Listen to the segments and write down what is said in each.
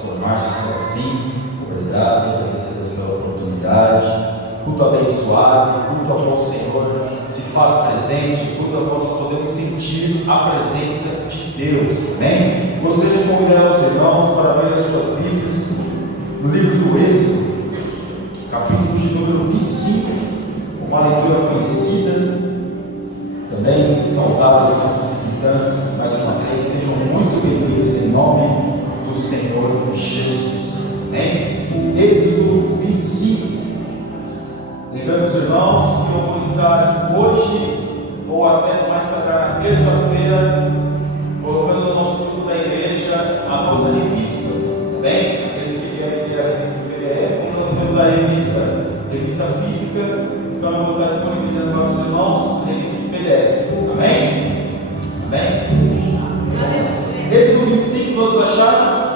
pastor Márcio Serafim. Obrigado, agradecemos pela oportunidade. Culto abençoado, culto ao qual o Senhor se faz presente, culto ao qual nós podemos sentir a presença de Deus. Amém? Gostaria de convidar os irmãos para abrir as suas Bíblias no livro do Êxodo, capítulo de número 25, uma leitura conhecida. Também saudar os nossos visitantes mais uma vez, sejam muito bem-vindos em nome do Senhor Jesus. Amém? Êxodo 25. Lembrando os irmãos que eu vou estar hoje, ou até mais tardar na terça-feira, colocando no nosso grupo da igreja a nossa revista, tá bem? Aqueles que querem ter a revista em PDF, nós não temos a revista física, então eu vou estar disponibilizando para os irmãos a revista em PDF, amém? Amém? Êxodo 25, todos acharam?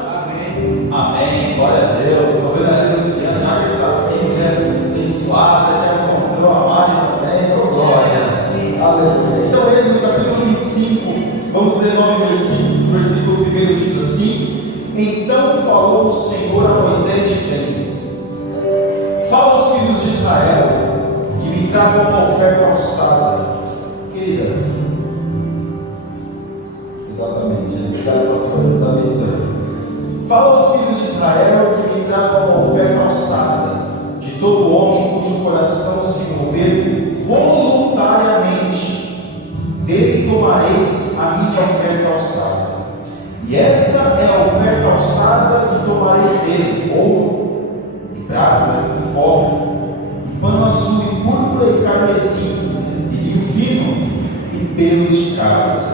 Amém, glória a Deus. Estou vendo a Luciana já com essa Bíblia abençoada, já encontrou a Mari também, oh glória, aleluia. Então, Êxodo capítulo 25, vamos ler 9 versículos. O versículo 1 diz assim: Então falou o Senhor a Moisés, dizendo: Fala aos filhos de Israel que me tragam uma oferta alçada. Querida, exatamente, obrigado, pastor, nos abençoe. Fala aos filhos de Israel que me tragam uma oferta alçada de todo homem cujo coração se mover voluntariamente, dele tomareis a minha oferta alçada. E esta é a oferta alçada que tomareis dele: ouro, e prata, e cobre, e pano azul, e púrpura, e carmesim, e vinho fino, e pelos de cabras,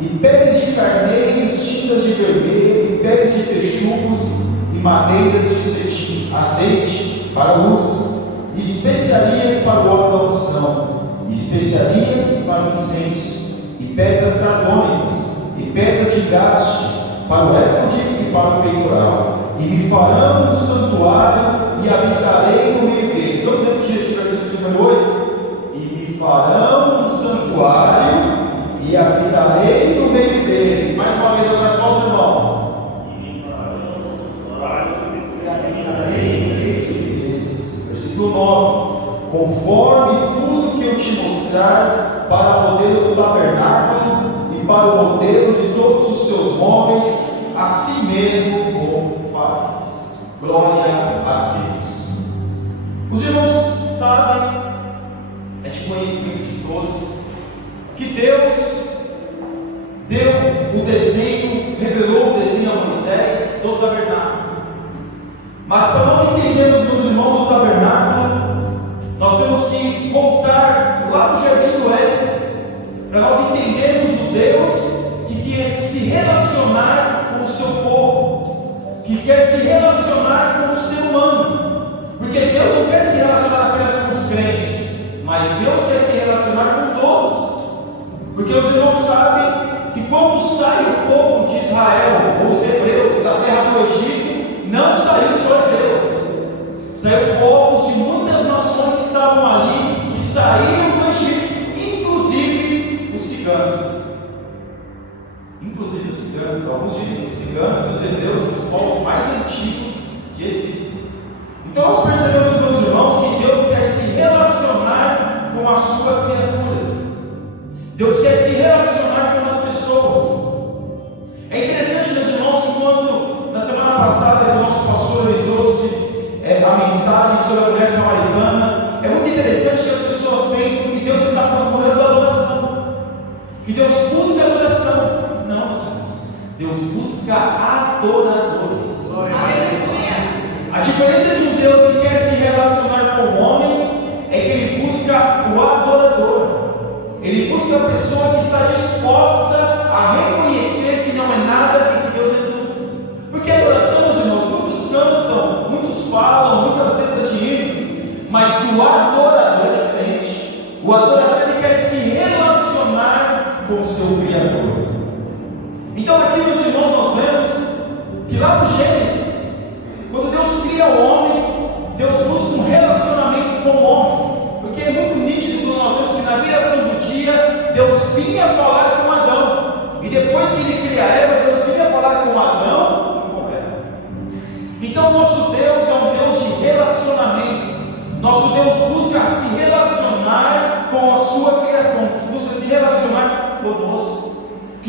e peles de carneiros, tintas de vermelho, e peles de texugos, e madeiras de cetim, azeite para a luz, e especiarias para o óleo da unção, e especiarias para o incenso, e pedras sardônicas, e pedras de gaste para o éfode e para o peitoral. E me farão um santuário, e habitarei no meio deles. Vamos repetir esse versículo número 8? E me farão um santuário, e habitarei no meio deles. Mais uma vez, agora só os irmãos. Versículo 9: Conforme tudo que eu te mostrar, para o modelo do tabernáculo e para o modelo de todos os seus móveis, assim mesmo como faz. Glória a Deus. Os irmãos sabem, é de conhecimento de todos, que Deus deu o desenho, revelou o desenho a Moisés do tabernáculo. Mas para nós entendermos, meus irmãos, o tabernáculo, nós temos que voltar lá no Jardim do Éden, para nós entendermos o Deus que quer se relacionar com o seu povo, que quer se relacionar com o ser humano, porque Deus não quer se relacionar apenas com os crentes, mas Deus quer se relacionar com todos. Porque os irmãos sabem que quando sai o povo de Israel, ou os hebreus, da terra do Egito, não saiu só hebreus, saiu povos de muitas nações que estavam ali, que saíram do Egito, inclusive os ciganos. Alguns dizem que os ciganos, os hebreus, são os povos mais antigos que existem. Então nós percebemos, meus irmãos, que Deus quer se relacionar com a sua criatura. Deus quer se relacionar com as pessoas. É interessante, meus irmãos, que quando na semana passada o nosso pastor ele trouxe a mensagem sobre a mulher samaritana, é muito interessante que as pessoas pensem que Deus está procurando adoração, que Deus busca adoração. Não, meus irmãos, Deus busca adoradores. Aleluia. A diferença de um Deus que quer se relacionar com o homem é que ele busca o adorador. Ele busca a pessoa que está disposta a reconhecer que não é nada e que Deus é tudo. Porque a adoração, meus irmãos, muitos cantam, muitos falam, muitas letras de hinos, mas o adorador é diferente. O adorador, ele quer se relacionar com o seu Criador. Então aqui, meus irmãos, nós vemos que lá no Gênesis, quando Deus cria o homem, Deus busca um relacionamento com o homem. Porque é muito nítido quando nós vemos que na viração do dia, Deus vinha falar com Adão, e depois que ele cria Eva, Deus vinha falar com Adão e com Eva.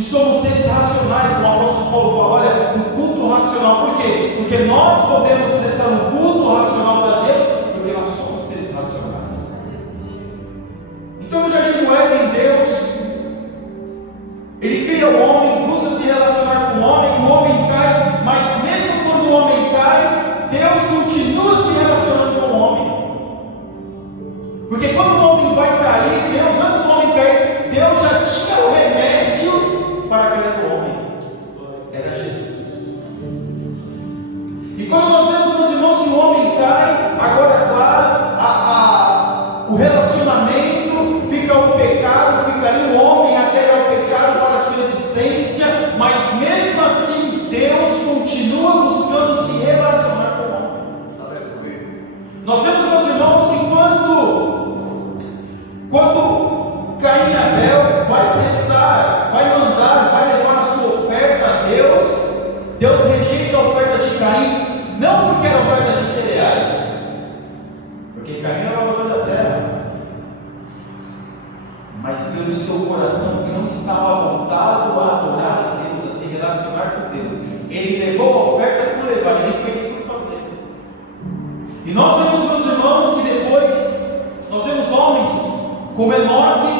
somos seres racionais, como o apóstolo Paulo fala, olha, no culto racional. Por quê? Porque nós podemos prestar um culto racional para Deus, porque nós somos seres racionais. Então no jardim do Éden, Deus, Ele cria o homem, busca se relacionar com o homem cai, mas mesmo quando o homem cai, Deus continua se relacionando com o homem. Porque quando o homem vai cair, Deus, antes do homem cair, Deus já tinha o remédio para aquele homem. Era Jesus. E quando nós vemos, meus irmãos, que o homem cai, agora, claro, o relacionamento fica o pecado, fica ali o homem até o pecado para a sua existência, mas mesmo assim, Deus continua buscando se relacionar com o homem. Nós vemos, meus irmãos, que quando Caim e Abel vai mandar, vai levar a sua oferta a Deus, Deus rejeita a oferta de Caim, não porque era oferta de cereais, porque Caim era lavrador da terra, mas pelo seu coração que não estava voltado a adorar a Deus, a se relacionar com Deus. Ele levou a oferta por levar, ele fez por fazer. E nós vemos, meus irmãos, que depois nós vemos homens como Enoque,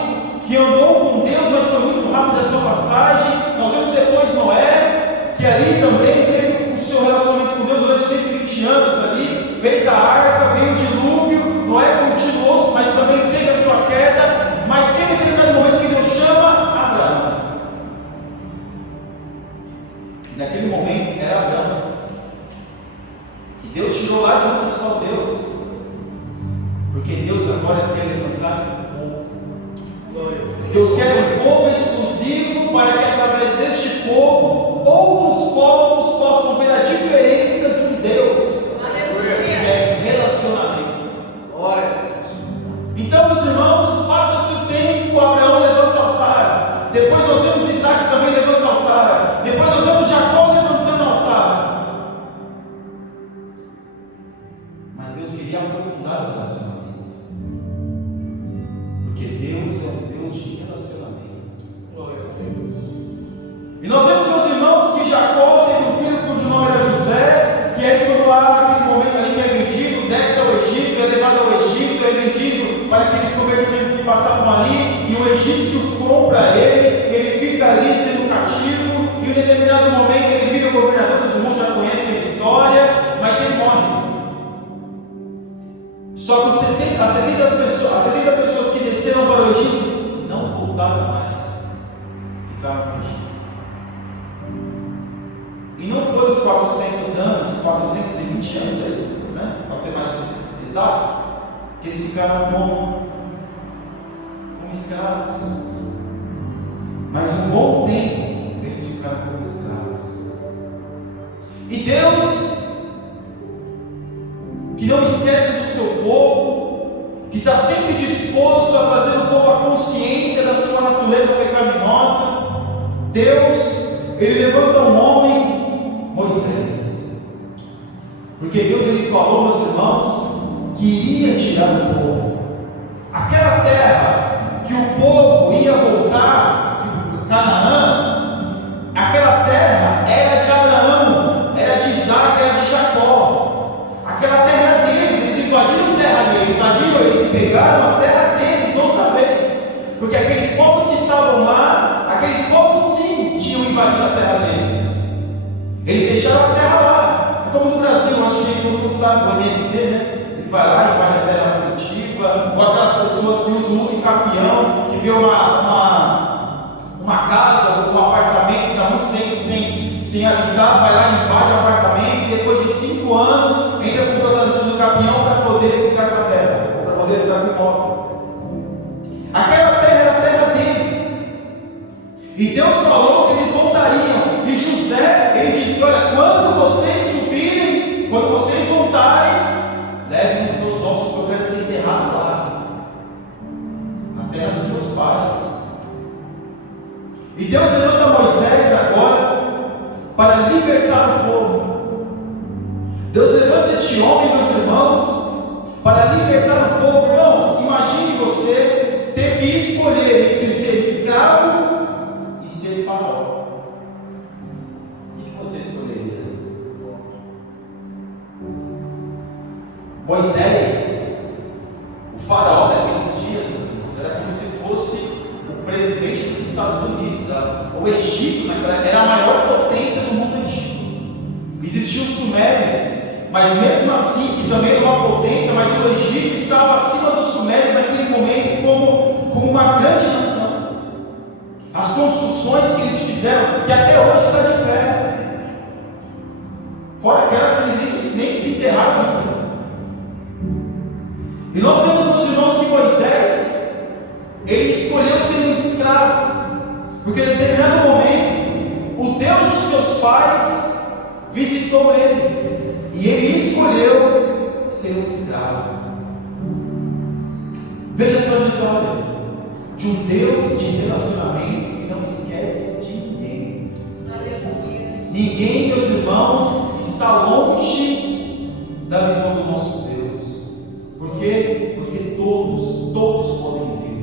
que andou com Deus, mas foi muito rápido a sua passagem. Nós vemos depois Noé, que ali também teve o seu relacionamento com Deus durante 120 anos ali, fez a arca, veio o dilúvio. Noé continuou, mas também teve a sua queda, mas teve aquele momento que Deus chama Abraão. E naquele momento era Abraão, que Deus tirou lá de Ur dos Caldeus, porque Deus agora quer levantar um povo. Deus quer um povo exclusivo para que através deste povo outros povos possam ver a diferença de um Deus. Que é relacionamento. Então, meus irmãos, passa-se o tempo, Abraão levanta altar. Depois nós vemos Isaac também levanta altar. Depois nós vemos Jacó levantando altar. Mas Deus queria aprofundar o relacionamento. Porque Deus é um Deus de relacionamento. E nós vemos, meus irmãos, que Jacó teve um filho cujo nome era José, que aí quando há aquele momento ali que é vendido, desce ao Egito, é levado ao Egito, é vendido para aqueles comerciantes que passavam ali, e o egípcio compra ele fica ali sendo cativo, e em um determinado momento ele vira o governador, os irmãos já conhecem a história, mas ele morre. Só que as 70 pessoas que desceram para o Egito não voltaram mais, ficaram no Egito. E não foi os 400 anos, 420 anos, né? Para ser mais exato, que eles ficaram como escravos. Mas um bom tempo eles ficaram como escravos. E Deus, que não esquece do seu povo, que está sempre disposto a trazer o povo à consciência da sua natureza pecaminosa, Deus, Ele levanta um homem, Moisés, porque Deus ele falou, meus irmãos, que iria tirar o povo, aquela terra que o povo ia voltar, Canaã, aquela terra era de Abraão, era de Isaac, era de Jacó, aquela terra era deles, eles invadiram a terra deles, eles pegaram a terra deles outra vez, porque aqueles povos que estavam lá, aqueles povos sim tinham invadido a terra deles. Eles deixaram a terra lá. É como no Brasil, acho que todo mundo sabe, o MST, né? Ele vai lá, invade a terra produtiva, ou aquelas pessoas que usam uso capião, que vê uma casa, um apartamento que está muito tempo sem habitar, vai lá, invade o apartamento, e depois de 5 anos entra com o processo do capião para poder ficar com a terra, ou para poder ficar com o imóvel. Aquela terra era a terra deles. E Deus falou que eles voltariam. E José, ele disse: olha, quando vocês subirem, quando vocês voltarem, levem os meus ossos, porque eu quero ser enterrado lá, na terra dos meus pais. E Deus levanta Moisés agora para libertar o povo. Deus levanta este homem, meus irmãos, para libertar o povo. Irmãos, imagine você ter que escolher entre ser escravo e ser faraó. Moisés, o faraó daqueles dias, meus irmãos, era como se fosse o presidente dos Estados Unidos. O Egito naquela época era a maior potência do mundo antigo. Existiam os sumérios, mas mesmo assim, que também era uma potência, mas o Egito estava acima dos sumérios naquele momento como uma grande nação. As construções que eles fizeram, que até hoje está de pé, fora aquelas que eles nem desenterraram ainda. E nós vemos, meus irmãos, que Moisés, ele escolheu ser um escravo, porque em determinado momento, o Deus dos seus pais visitou ele, e ele escolheu ser um escravo. Veja a trajetória de um Deus de relacionamento que não esquece de ninguém. Aleluia. Ninguém, meus irmãos, está longe da visão do nosso Deus. Por quê? Porque todos podem ver.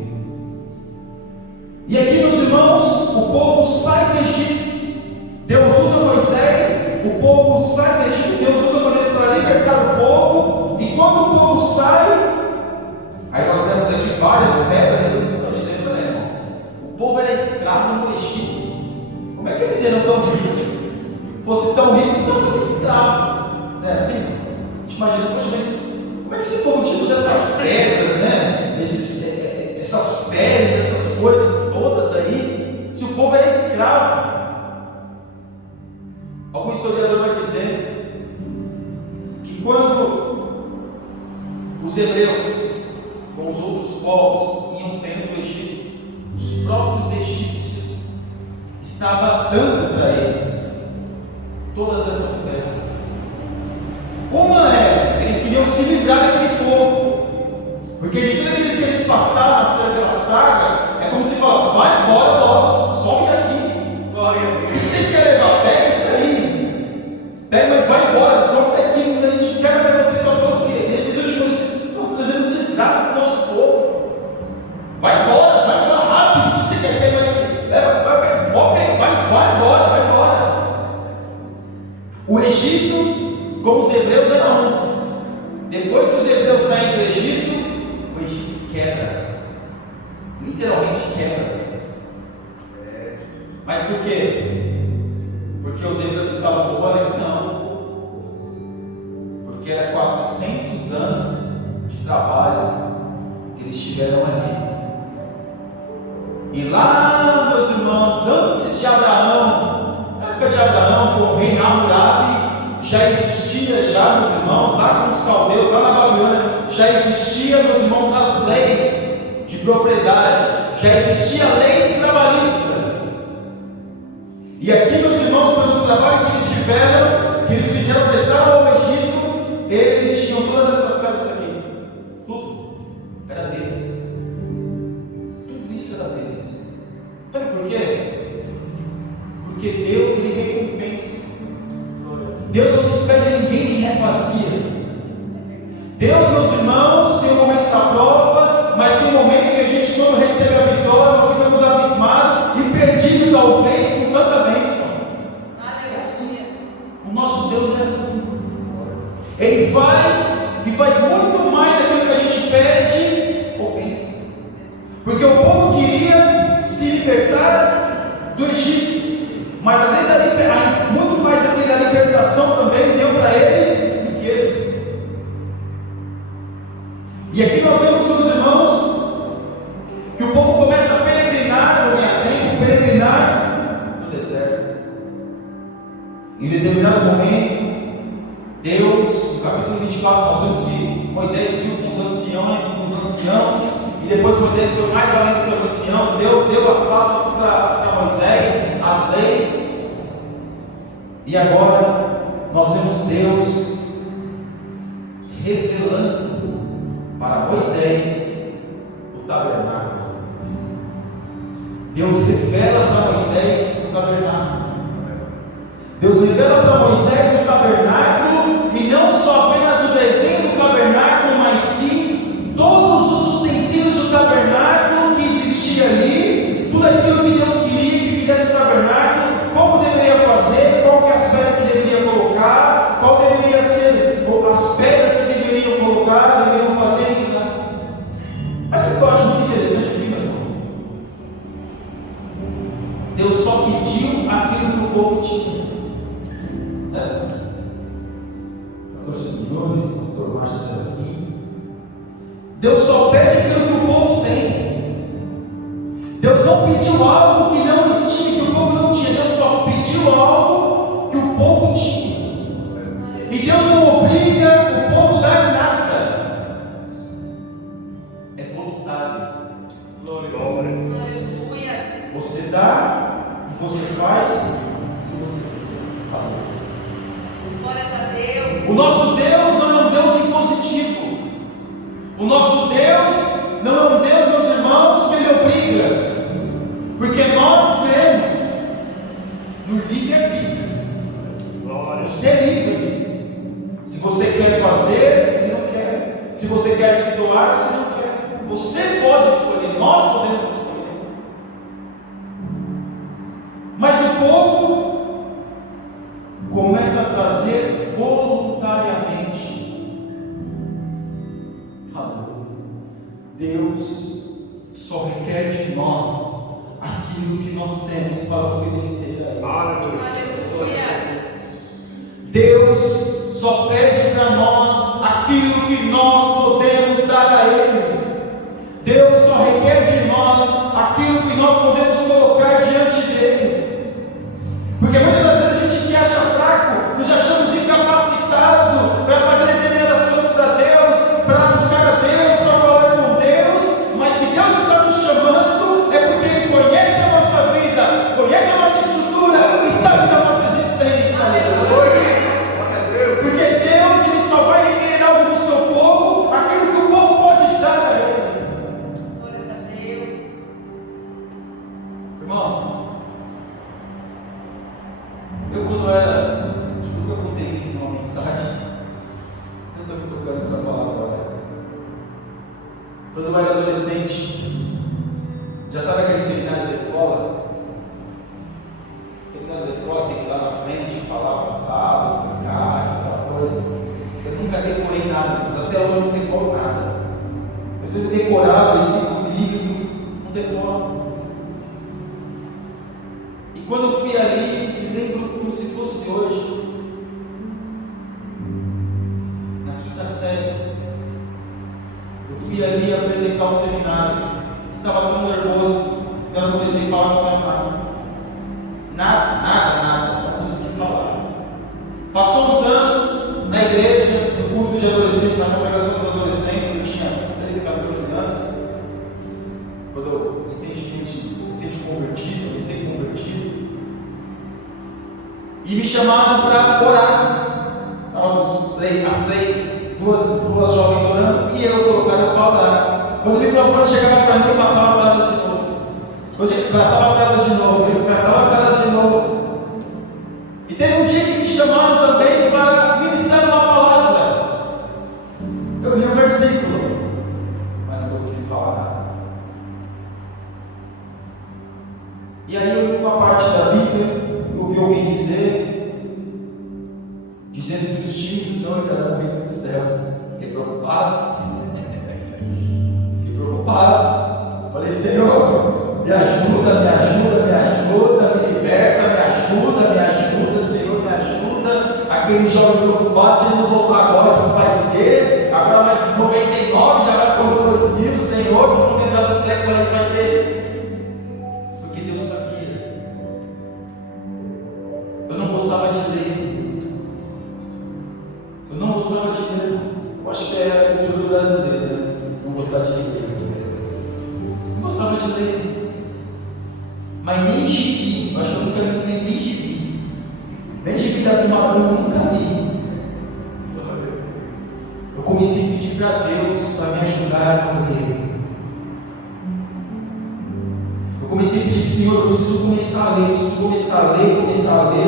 E aqui, meus irmãos, o povo sai do Egito. Deus usa Moisés, o povo sai do Egito, Deus usa Moisés para libertar o povo. E quando o povo sai, aí nós temos aqui várias pedras. O povo era escravo no Egito. Como é que eles eram tão ricos? Se fosse tão rico, não precisava ser escravo. Não é assim? A gente imagina, poxa, mas como é que esse povo tinha todas essas pedras, né? Essas pedras, essas coisas todas aí, se o povo era escravo? Algum historiador vai dizer que quando os hebreus com os outros povos iam saindo do Egito, os próprios egípcios estavam dando para eles todas essas pedras. Uma é, eles queriam se livrar daquele povo, porque de tudo aquilo que eles passaram, aquelas pragas, é como se falasse: vai embora logo, some daqui. O que vocês querem levar? Pega isso aí, pega, mas vai embora, some daqui. A gente quer ver vocês só trouxe nesses últimos dias, estão trazendo desgraça para o nosso povo. Vai embora. O Egito, com os hebreus, era um. Depois que os hebreus saem do Egito, o Egito quebra. Literalmente quebra. Mas por quê? Porque os hebreus estavam roubando? Não. Porque era 400 anos de trabalho que eles tiveram ali. E lá, meus irmãos, antes de Abraão, na época de Abraão, com o rei Hammurabi, já existia, meus irmãos, lá com os caldeus, lá na Babilônia, já existia, meus irmãos, as leis de propriedade, já existia leis trabalhistas. E aqui, meus irmãos, pelos trabalhos que eles tiveram, que eles fizeram prestar ao Egito, eles tinham todas essas pedras aqui. Tudo era deles. Tudo isso era deles. Sabe por quê? Porque Deus, Ele recompensa. Deus não despede ninguém de mão vazia. Deus, meus irmãos, tem um momento da prova, mas tem um momento que a gente, quando recebe a vitória, nós ficamos abismados e perdidos, talvez, com tanta bênção. É assim. O nosso Deus é assim. Ele faz e faz muito mais daquilo que a gente pede ou pensa. Porque o povo queria se libertar do Egito, mas às vezes muito mais da libertação também deu para eles riquezas. E aqui nós vemos, meus irmãos, que o povo começa a peregrinar, ou ganhar tempo, peregrinar no deserto. Em determinado momento, Deus, no capítulo 24, nós vemos que Moisés subiu com os anciãos, e depois Moisés foi mais além do que os anciãos. Deus deu as tábuas para Moisés, as leis. E agora nós vemos Deus revelando para Moisés o tabernáculo. Deus revela para Moisés o tabernáculo. Deus revela para Moisés o tabernáculo, e não só apenas o desenho do tabernáculo, mas sim todos os utensílios do tabernáculo que existia ali, tudo aquilo que Deus queria que fizesse o tabernáculo, como deveria fazer, qual que é as pedras que deveria colocar, qual deveria ser as pedras que deveriam colocar. pediu algo que não existia, que o povo não tinha. Deus só pediu algo que o povo tinha. E Deus não obriga o povo a dar nada. É voluntário. Glória. Aleluia. Você dá e você faz se você quiser. Tá bom. Glória a Deus. O nosso Deus não é um Deus impositivo. O nosso Deus não é um Deus, meus irmãos, que Ele obriga. Porque nós cremos no livre-arbítrio. Você é livre. Se você quer fazer, você não quer. Se você quer se doar, você não quer. Você pode escolher, nós podemos escolher. Mas o povo começa a trazer voluntariamente. Aleluia. Deus só requer de nós aquilo que nós temos para oferecer a Ele. Aleluia. Deus só pede para nós aquilo que nós podemos dar a Ele. Deus só requer de nós aquilo que nós podemos colocar diante dEle. Porque muitas das vezes a gente se acha fraco, nos achamos incapacitados para fazer determinadas coisas para Deus, para buscar a Deus, para falar com Deus. Mas se Deus está nos chamando, é porque Ele conhece a nossa vida, conhece a nossa estrutura e sabe da nossa existência. Aleluia. Porque Deus, Ele só vai requerer algo do seu povo, aquilo que o povo pode dar a Ele. Glória a Deus. Irmãos, eu quando era, acho que eu contei isso numa mensagem, Deus está me tocando para falar agora. Quando eu era adolescente, já sabe aquele seminário da escola? Seminário da escola tem que ir lá na frente, falar o passado, explicar, aquela coisa. Eu nunca decorei nada, até hoje eu não decoro nada. Eu sempre decorava versículos bíblicos, não decoro. E quando eu fui ali, me lembro como se fosse hoje, na quinta série, eu fui ali apresentar o seminário. Estava tão nervoso, quando eu comecei a falar no seminário. Nada, não consegui falar. Passou uns anos na igreja, no culto de adolescentes, na consagração dos adolescentes, eu tinha 13, 14 anos, quando eu recém-convertido, e me chamaram para orar. Estavam duas jovens orando, e eu colocaram para orar. Quando o microfone chegava para mim, eu passava para elas de novo. Eu passava para elas de novo. E teve um dia que me chamaram também para ministrar uma palavra. Eu li o versículo, mas não consegui falar nada. E aí, uma parte da Bíblia, eu ouvi alguém dizendo que os tímidos não entrarão no reino dos céus. Fiquei preocupado. Falei, Senhor, me ajuda, me liberta, me ajuda, Senhor, me ajuda. Aquele jovem preocupado, se Jesus voltar agora, não vai ser. Agora vai 99, já vai para 2000, Senhor, não vou entrar no céu, quando ele vai ter. Porque Deus sabia. Eu não gostava de ler. Eu acho que é a cultura brasileira, né? Não gostar de ler. Não gostava de ler. Mas nem gibi, eu acho que eu nunca li nem gibi. Nem gibi da turma eu nunca li. Eu comecei a pedir para Deus para me ajudar a ler. Eu comecei a pedir para o Senhor, eu preciso começar a ler,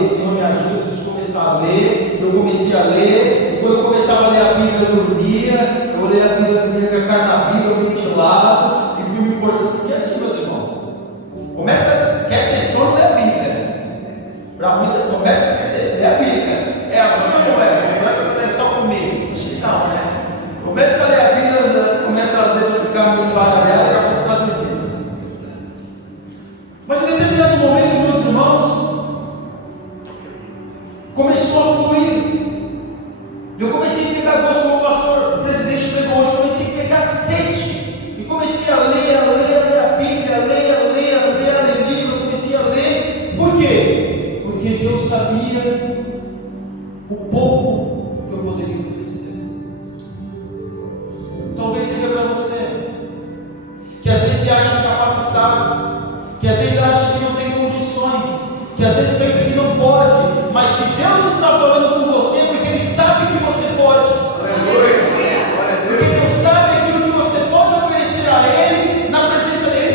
Senhor me ajuda, eu preciso começar a ler. Eu comecei a ler, e quando eu começava a ler a Bíblia, eu dormia, eu lia a Bíblia, dormia com a cara na Bíblia, eu meio de lado, e fui me forçando, porque é assim, meus irmãos, quer ter sono, lê a Bíblia. Para muitos, começa a ler a Bíblia. É assim ou não é? Será que eu quiser só comigo? Acho que não, né? Começa a ler a Bíblia, começa às vezes a ficar meio baralhado, daqui a pouco está dormindo. Mas em determinado momento, meus irmãos, começou a fluir. Eu comecei a pegar gosto, como o pastor presidente pegou hoje, comecei a pegar sede. E comecei a ler a Bíblia, ler, Deus sabia o pouco que eu poderia oferecer. Talvez seja para você, que às vezes se acha incapacitado, que às vezes acha que não tem condições, que às vezes pensa que não pode, mas se Deus está falando com você, porque Ele sabe que você pode. Porque Deus sabe aquilo que você pode oferecer a Ele na presença dEle.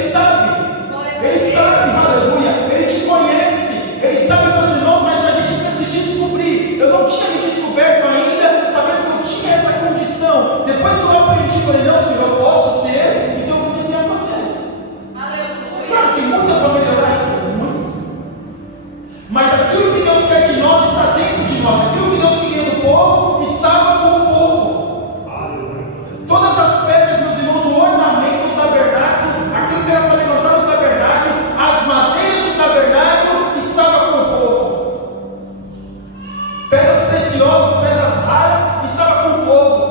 Ele sabe, aleluia. Ele te conhece, Ele sabe, meus irmãos, mas a gente precisa se descobrir. Eu não tinha me descoberto ainda, sabendo que eu tinha essa condição. Depois que eu aprendi, falei, não, Senhor, eu posso ter, então eu comecei a fazer. Claro, tem muito para melhorar ainda, muito. Mas aquilo que Deus quer de nós está dentro de nós. Aquilo que Deus queria do povo estava com o povo. Todas as pedras, meus irmãos, o ornamento do tabernáculo, aquilo que era para levantar o tabernáculo, as madeiras do tabernáculo, estava com o povo. Pedras preciosas, pedras raras, estava com o povo.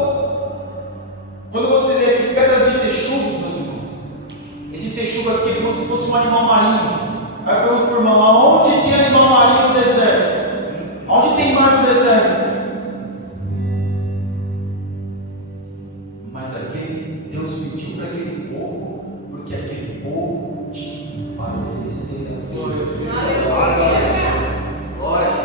Quando você lê aqui pedras de texugos, meus irmãos, esse texugo aqui é como se fosse um animal marinho. Aí eu pergunto para o irmão, aonde tem animal marinho no deserto? Onde tem mar no deserto? Mas Deus pediu para aquele povo, porque aquele povo tinha para oferecer a Deus.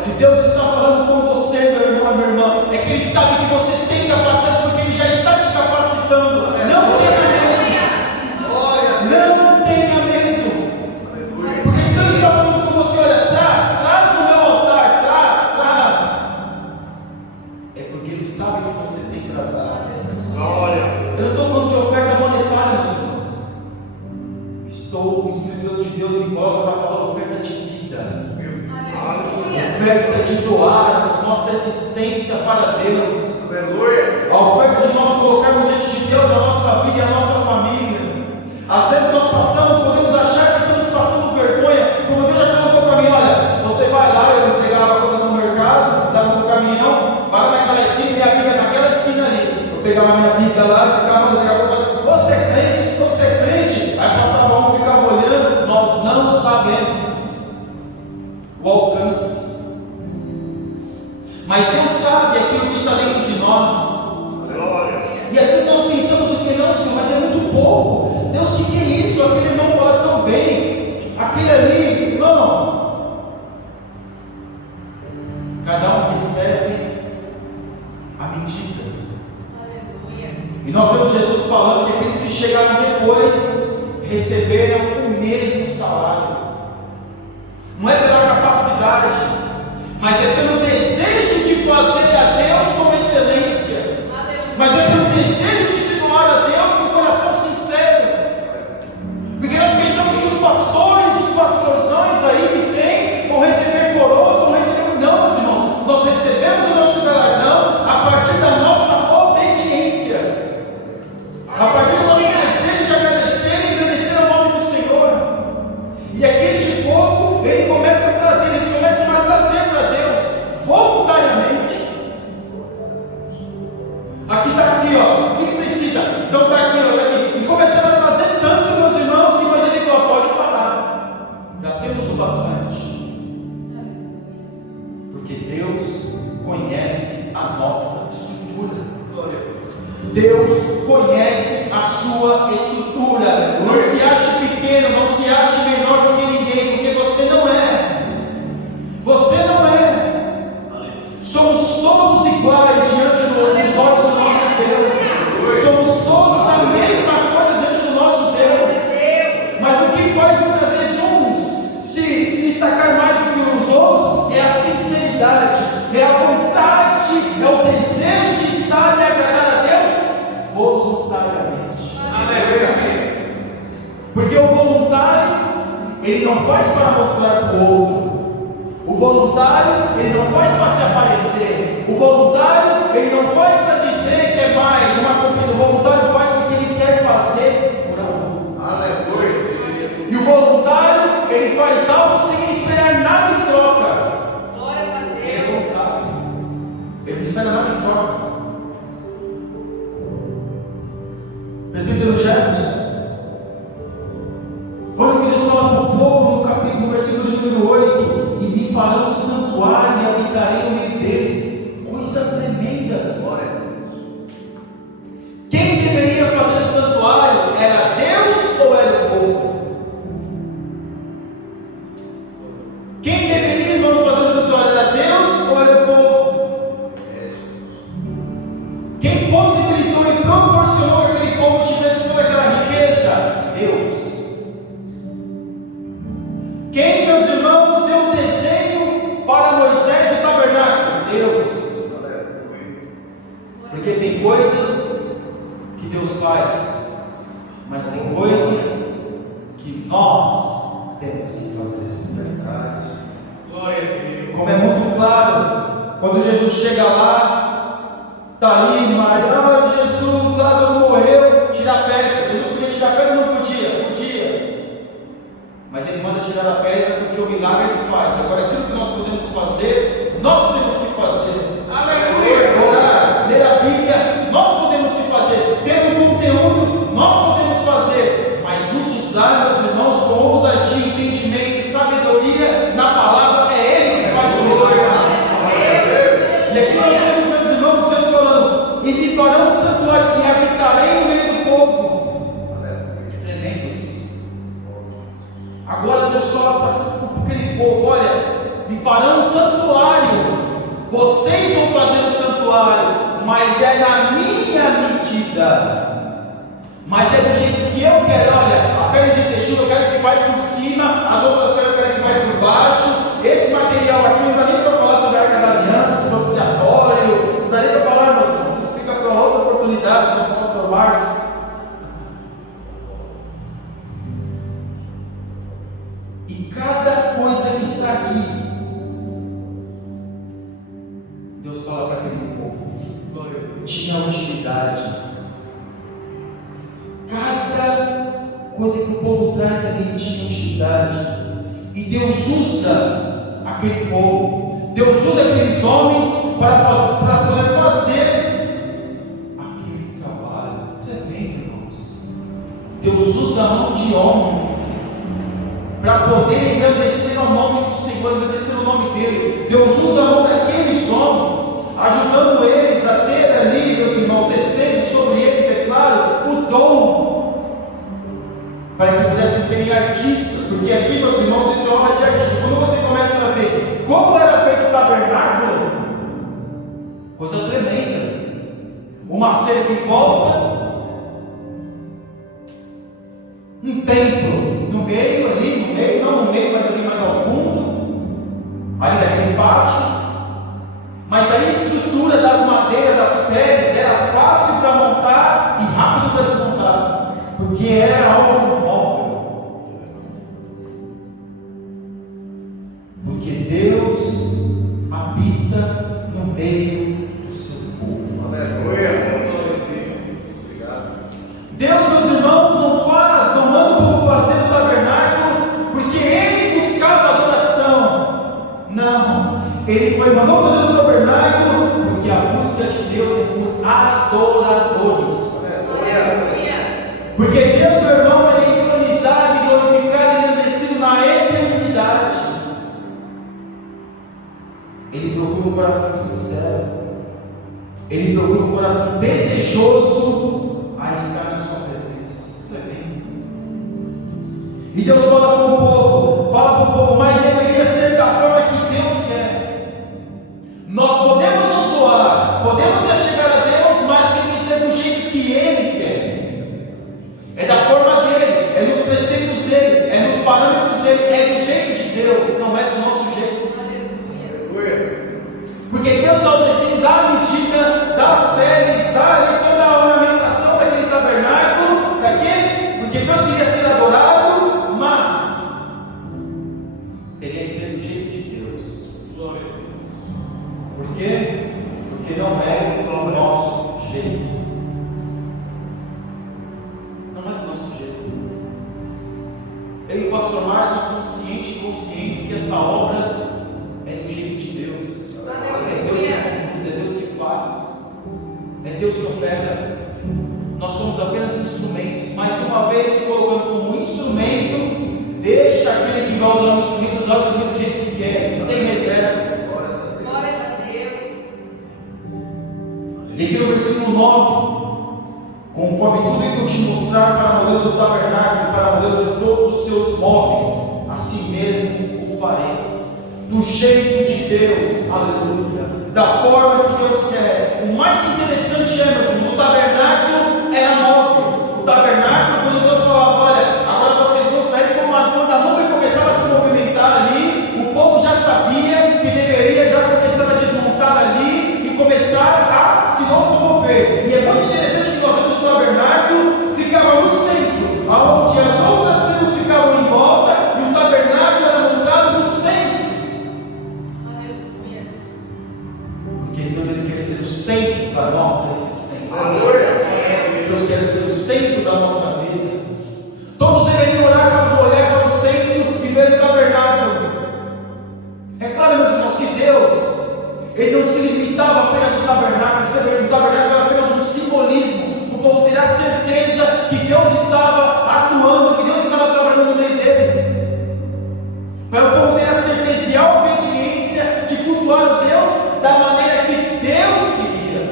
Se Deus está falando com você, meu irmão e minha irmã, é que Ele sabe que você tem capacidade, porque Ele já está te capacitando. Não tenha medo. Não tenha medo. Porque se Deus está falando com você, olha, traz no meu altar, traz. É porque Ele sabe que você tem para dar. Eu não estou falando de oferta monetária, meus irmãos. O Espírito Santo de Deus me coloca para falar oferta de vida. Oferta de doar nossa existência para Deus. A oferta de nós colocarmos diante de Deus a nossa vida e a nossa família. Às vezes nós podemos achar que estamos passando vergonha, como Deus já colocou para mim, olha, você vai lá, eu entregava coisa no mercado, dava no caminhão, vai lá naquela esquina, minha Bíblia é naquela esquina ali. Eu pegava minha Bíblia lá, ficava no lugar, você é crente, aí passava um, ficava olhando, nós não sabemos o alcance. Mas Deus sabe aquilo que está dentro de nós. E assim nós pensamos o que não, Senhor, mas é muito pouco. Deus, o que é isso? Aquele irmão fala tão bem, aquele ali, não. Cada um recebe a medida. E nós vemos Jesus falando que aqueles que chegaram depois receberam o mesmo salário. Não é pela capacidade, mas é pelo desejo de fazer a Deus com excelência. Mas é pelo desejo de se doar a Deus com coração sincero. Porque nós pensamos que os pastorzões aí que tem, vão receber coroas, vão receber. Não, meus irmãos, nós recebemos o nosso galardão a partir da nossa obediência. A partir do nosso desejo de agradecer e agradecer ao nome do Senhor. E aqui este povo, eles começam a trazer para Deus voluntariamente. Aqui está aqui, ó. O que precisa? Então está aqui, ó. Tá aqui. E começaram a trazer tanto, meus irmãos, que nós dizemos, ó, pode parar. Já temos o bastante. Porque Deus conhece a nossa estrutura. Deus conhece a sua estrutura. Não se ache pequeno, não se ache menor do que ninguém, porque você não é. Você não é. Somos todos iguais diante dos olhos do nosso Deus. Somos todos a mesma coisa diante do nosso Deus. Mas o que faz muitas vezes uns se destacar mais do que os outros é a sinceridade, é a vontade, é o desejo de estar e agradar a Deus voluntariamente. Porque o voluntário, ele não faz para mostrar para o outro. O voluntário, ele não faz para se aparecer. O voluntário, ele não faz para dizer que é mais uma competição. O voluntário faz porque ele quer fazer por amor. Aleluia. E o voluntário, ele faz algo sem esperar nada em troca. Glória a Deus. Ele é voluntário. Ele não espera nada em troca. Presbítero Jefferson, olha o que Deus fala para o povo no versículo de número 8: e me farão santuário santuário e habitarei no meio deles. Coisa tremenda. Glória a Deus. Quem deveria fazer o santuário? Era Deus ou era o povo? Quem deveria, irmãos, fazer o santuário? Era Deus ou era o povo? Quem possibilitou e proporcionou que aquele povo tivesse toda aquela riqueza? Deus. Quem, meus irmãos, deu o desenho para Moisés do tabernáculo? Deus. Porque tem coisas que Deus faz, mas tem coisas que nós temos que fazer. Glória a Deus. Como é muito claro, quando Jesus chega lá, está ali, Maria, Jesus, Lázaro morreu, tira a pedra. Jesus podia tirar a pedra? Não podia, podia. Mas ele manda tirar a pedra porque o milagre ele faz. Agora, aquilo que nós podemos fazer, nós temos que fazer. Aleluia. Orar, ler a Bíblia, nós podemos que fazer. Ter um conteúdo, nós podemos fazer. Mas nos usar, meus irmãos, com ousadia, entendimento e sabedoria na palavra, é Ele que faz o milagre. E aqui nós temos, meus irmãos, Deus falando: e me farão um santuário e habitarei no meio do povo. Tremendo isso. Agora Deus fala para aquele povo: olha, me farão um santuário. Vocês vão fazer um santuário, mas é na minha medida. Mas é do jeito que eu quero. Olha, a pele de texuga eu quero que vai por cima, as outras peles eu quero que vai por baixo. Esse material aqui não dá nem para falar sobre a Arca da Aliança, propiciatório, não dá nem para falar, mas isso fica para outra oportunidade, nosso pastor Márcio. E cada coisa que está aqui, Deus fala para aquele povo: tinha utilidade. Cada coisa que o povo traz ali tinha utilidade. E Deus usa aquele povo, Deus usa aqueles homens para poder fazer aquele trabalho tremendo, irmãos. Deus usa a mão de homens para poder engrandecer o nome do Senhor, engrandecer o nome dele. Deus usa a mão daqueles homens, ajudando eles a ter ali, meus irmãos, descendo sobre eles, é claro, o dom, para que pudessem serem artistas. Porque aqui, meus irmãos, isso é obra de artista. Quando você começa a ver como era feito o tabernáculo, coisa tremenda. Uma cerca em volta, um templo no meio, ali no meio, não no meio, mas ali mais ao fundo, ali daquele pátio. Mas a estrutura das madeiras, das peles, era fácil para montar e rápido para desmontar, porque era algo móvel. Porque Deus habita no meio do seu povo. Aleluia. Deus, meus irmãos, não manda o povo fazer o tabernáculo porque ele buscava adoração. Não, ele mandou fazer o tabernáculo porque a busca de Deus é por adoradores. Porque Deus, meu irmão, ele é entronizado e glorificado e engrandecido na eternidade. Ele procura um coração sincero, ele procura um coração desejoso a estar na sua presença. E Deus fala para o povo, mas deveria ser da forma que Deus quer. Nós podemos nos doar, podemos se achegar a Deus, mas tem que ser do jeito que Ele quer. É da forma dele, é nos preceitos dele, é nos parâmetros dele, é do jeito de Deus, não é do nosso jeito. Porque Deus dá o desenho da medida, das peles, dá toda a ornamentação daquele tabernáculo. Para quê? Porque Deus queria ser adorado, mas teria que ser do jeito de Deus. Por quê? Porque não é do nosso jeito. Não é do nosso jeito. Eu e o pastor Márcio, nós somos cientes e conscientes que essa obra é do jeito de Deus. É Deus que conduz, é Deus que faz, é Deus que opera. Nós somos apenas instrumentos. Mais uma vez, colocando como instrumento, deixa aquele que vai usar o instrumento do jeito que quer, sem reservas. E aqui no versículo 9, conforme tudo que eu te mostrar para o modelo do tabernáculo, para o modelo de todos os seus móveis, assim mesmo o fareis, do jeito de Deus, aleluia, da forma que Deus quer. O mais interessante é, meus irmãos, o tabernáculo era móvel. O tabernáculo, quando Deus falava, olha, agora vocês vão sair, quando a nuvem começava a se movimentar ali, o povo já sabia que deveria já começar a desmontar ali e começar a se locomover. E é muito interessante que nós vemos o tabernáculo ficava no centro, aonde as outras tribos ficavam em volta, e o tabernáculo era montado no centro. Porque Deus ele quer ser o centro da nossa existência. Deus quer ser o centro da nossa vida. Todos deveriam olhar para o centro e ver o tabernáculo. É claro, meus irmãos, que Deus ele não se limitava apenas ao tabernáculo. O tabernáculo era apenas um simbolismo. O povo terá certeza que Deus estava atuando, que Deus estava trabalhando no meio deles. Para o povo ter a certeza e a obediência de cultuar o Deus da maneira que Deus queria,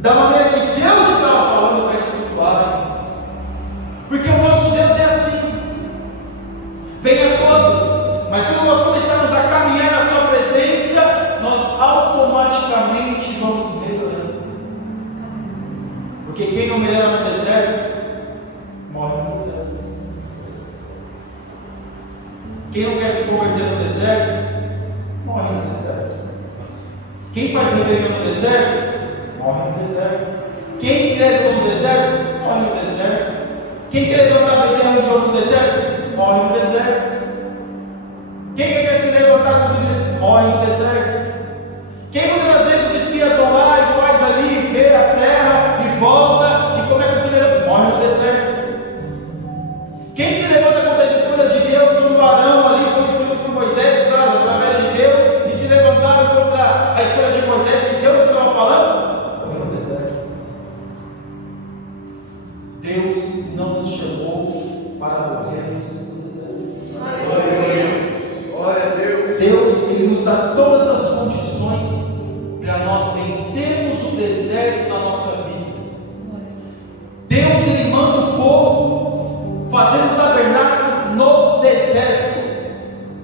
da maneira que Deus estava falando para eles cultuarem. Porque o nosso Deus é assim. Venha a todos, mas quando nós começarmos a caminhar na sua presença, nós automaticamente vamos melhorando. Porque quem não melhora no deserto, morre no deserto. Quem não quer se converter no deserto, morre no deserto. Quem faz rebelião no deserto, morre no deserto. Quem crê no deserto, morre no deserto. Quem quer levantar bezerro de ouro no deserto, morre no deserto. Quem quer se levantar contra ele, morre no deserto. Quem muitas das vezes os espias vão lá e faz ali, vê a terra e volta e começa a se levantar, morre no deserto. Quem se levanta contra as escolhas de Deus, como o Arão ali foi escolhido por Moisés, claro, através de Deus, e se levantaram contra a escolha de Moisés que Deus estava falando, morreu no deserto. Deus não nos chamou para morrermos no deserto. Glória a Deus. Deus ele nos dá todas as condições para nós vencermos o deserto na nossa vida. Deus ele manda o povo fazer um tabernáculo no deserto.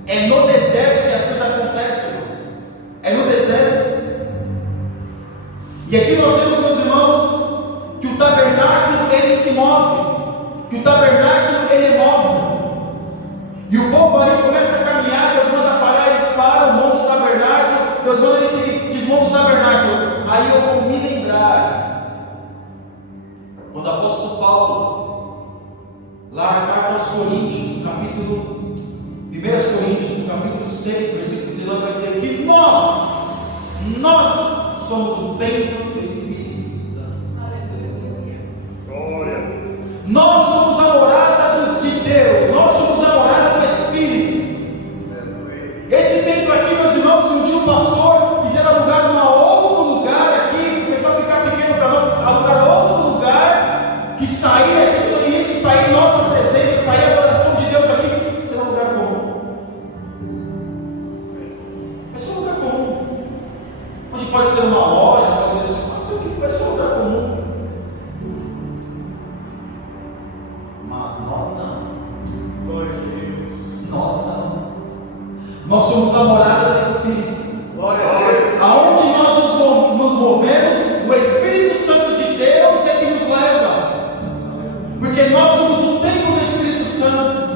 É no deserto que as coisas acontecem. É no deserto. E aqui nós vemos, meus irmãos, que o tabernáculo ele se move. Que o tabernáculo ele é móvel. E o povo ali começa a caminhar, Deus manda parar, eles param, montam o tabernáculo, Deus manda eles se desmontam o tabernáculo. Aí eu vou me lembrar, quando o apóstolo Paulo, lá na carta aos Coríntios, no capítulo 1 Coríntios, no capítulo 6, versículo 19, vai dizer que nós somos o templo do Espírito Santo. Glória. Nós somos a morada de Deus, nós somos a morada do Espírito. Esse templo aqui, meus irmãos, se um dia o pastor quiser alugar um outro lugar aqui, começar a ficar pequeno para nós, alugar outro lugar, que sair é tudo isso, sair nossa presença, sair a adoração de Deus aqui, será um lugar comum. É só um lugar comum. Onde pode ser uma loja, pode ser o que vai ser um lugar comum. Mas nós não. Glória a Deus. Nós não. Nós somos a morada do Espírito. Glória a Deus. Aonde nós nos movemos, o Espírito Santo de Deus é que nos leva. Porque nós somos o templo do Espírito Santo.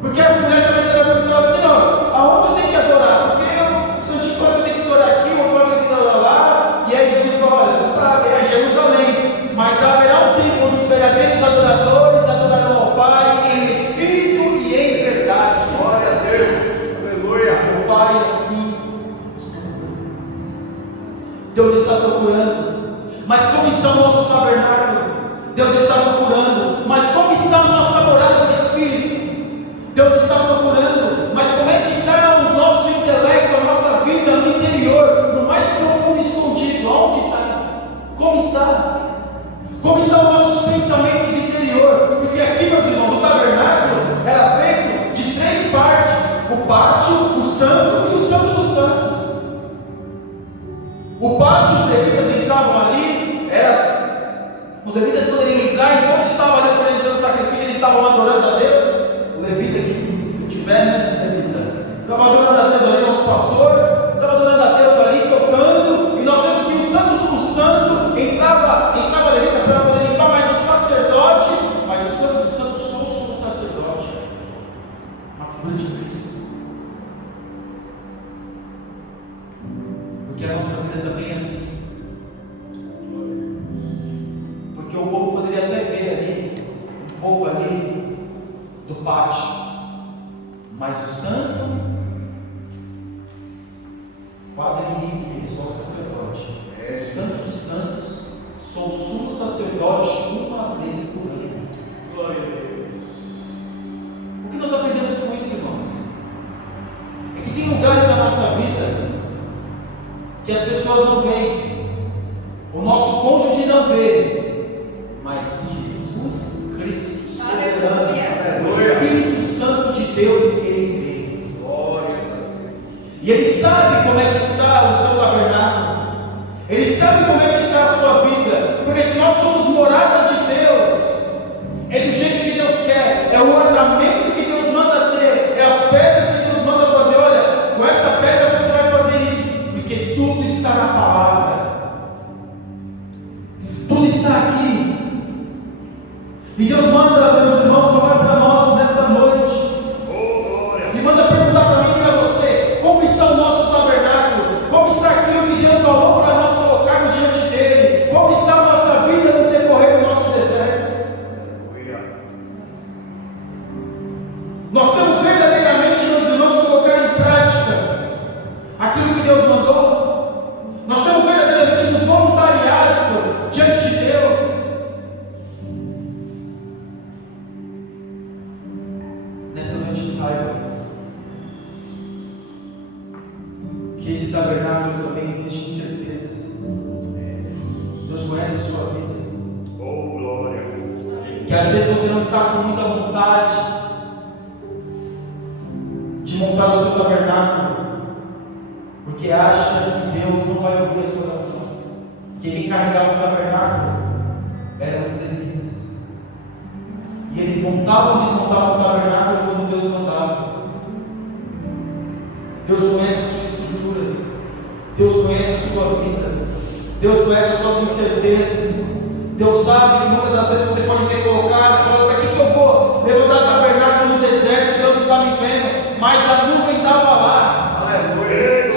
Porque as mulheres também perguntam assim, ó, aonde eu tenho que adorar? Porque o Santinho fala que eu tenho que adorar aqui, o outro fala que eu tenho que adorar lá. E aí Jesus fala, olha, você sabe, é Jerusalém. Mas haverá um tempo onde os verdadeiros adoradores adorarão ao Pai em espírito e em verdade. Glória a Deus. Aleluia. O Pai assim Deus está procurando. Mas como está o nosso tabernáculo? Deus está procurando. Mas como está a nossa morada do Espírito? Deus está procurando. Mas como é que está o nosso intelecto, a nossa vida no interior, no mais profundo escondido? Onde está? Como está? Como estão os nossos pensamentos interiores? Porque aqui, meus irmãos, o tabernáculo era feito de 3 partes: o pátio, o santo e o santo dos santos. O pátio, os levitas entravam Os levitas poderiam entrar e quando estavam ali oferecendo sacrifício, eles estavam adorando a Deus. O levita que, se tiver, né? Levita. Ficava adorando a Deus ali, nosso pastor. Estava adorando a Deus ali, tocando. E nós vemos que o santo do santo entrava levita para poder limpar, mas o sacerdote, mas o santo do santo sou o sumo sacerdote. Uma figura de Cristo. Porque a nossa vida também é assim. Porque o povo poderia até ver ali, um pouco ali do pátio, mas o santo, quase ninguém vê, só o sacerdote. O santo dos santos, sou o sumo sacerdote uma vez por ano. Glória a Deus. O que nós aprendemos com isso, irmãos? É que tem lugares na nossa vida que as pessoas não veem, o nosso cônjuge não vê, mas Jesus Cristo, soberano, o Espírito Santo de Deus, Ele vê. Glória a Deus. E Ele sabe como é que está o seu tabernáculo, Ele sabe como é que está a sua vida, porque se nós somos morada de Deus, é do jeito que Deus quer, é o ornamento que Deus manda ter, é as pedras que Deus manda fazer. Olha, com essa pedra você vai fazer isso, porque tudo está na palavra, tudo está aqui. E Deus manda, meus irmãos, falar para nós nesta noite, e manda perguntar também para você: como está o nosso tabernáculo? Como está aquilo que Deus falou para nós colocarmos diante dele? Como está a nossa vida no decorrer do nosso deserto? Nós estamos verdadeiramente, meus irmãos, colocar em prática aquilo que Deus mandou? Nós estamos verdadeiramente nos voluntariado diante de Deus? Nessa noite saiba que esse tabernáculo também existe incertezas. Deus conhece a sua vida. Oh, glória. Que às vezes você não está com muita vontade de montar o seu tabernáculo, porque acha que Deus não vai ouvir a sua oração. Porque quem carregava o tabernáculo eram os levitas, e eles montavam e desmontavam o tabernáculo quando Deus mandava. Deus conhece a sua estrutura, Deus conhece a sua vida, Deus conhece as suas incertezas. Deus sabe que muitas das vezes você pode ter colocado, falando: para que eu vou levantar o tabernáculo no deserto? Deus não está me vendo, mas a nuvem estava lá. Aleluia.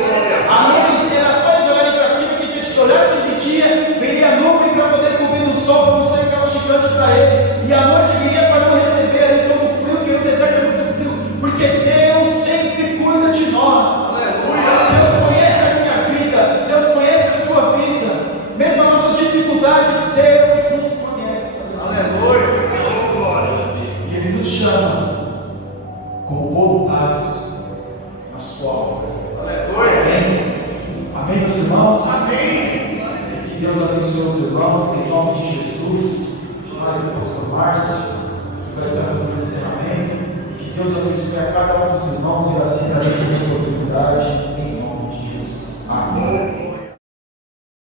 A nuvem era só eles olharem para cima, que se eles olhassem de dia, viria a nuvem para poder cobrir no sol, para não ser causticante para eles, e a noite viria para não receber ali todo o frio, porque no deserto é muito frio, porque Deus sempre cuida de nós. Deus conhece a minha vida, Deus conhece a sua vida, mesmo as nossas dificuldades, Deus nos conhece. Aleluia. Oh, glória. E Ele nos chama como voluntários na sua obra. Aleluia. Amém? Amém, meus irmãos? Amém. Que Deus abençoe os irmãos, em nome de Jesus. Chamar o pastor Márcio, que vai estar fazendo o encerramento. Que Deus abençoe a cada um dos irmãos e assim